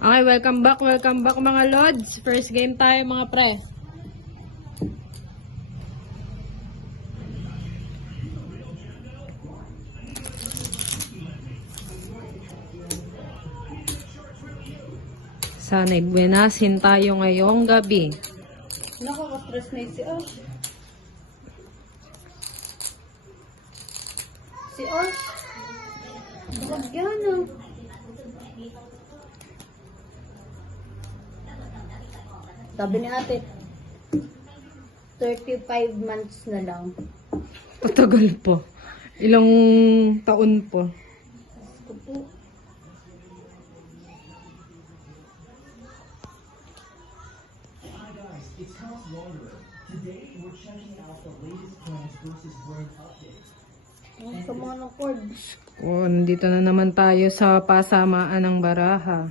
Okay, welcome back mga Lods. First game tayo mga pre. Sana'y buenasin tayo ngayong gabi. Nakaka-stress na si Osh. Si Osh. Bagyan na. Sabi ni ate, 35 months na lang. Patagal po. Ilang taon po. Ako po. It's House Wanderer. Today, we're checking out the latest Plants vs. Brain updates. Ang sama ng chords. Oh, nandito na naman tayo sa pasamaan ng baraha.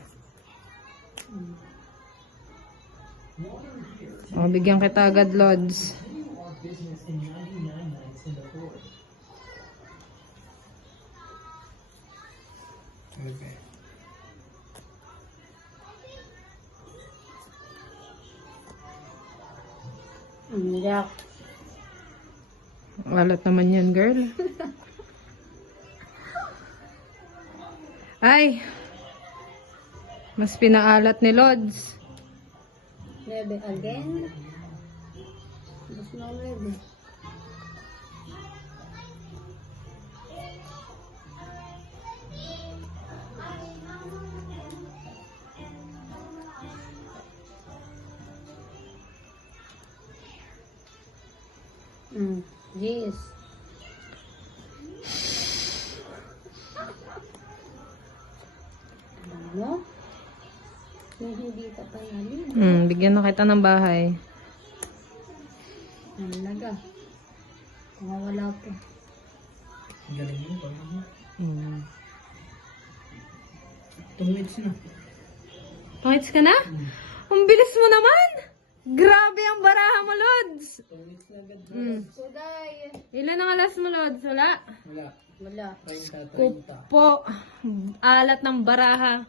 Oh, bigyan kita agad, Lods. Continue our business in 99 nights in the forest. Okay. Yak. Walat naman yan, girl. Ay! Mas pinaalat ni Lods. 9 again. Mas na 9. Yes. Ano? Kung hindi ka panalin. Bigyan na kita ng bahay. Ang laga. Wala pa. Galing mo, pag mo. Mm. 2 minutes na. Pangits ka na? Ang bilis mo naman! Grabe ang baraha mo, Lods! 2 minutes na agad. So, guys. Ilan ang alas mo, Lods? Wala? Wala. Wala. 30. Kupo. Alat ng baraha.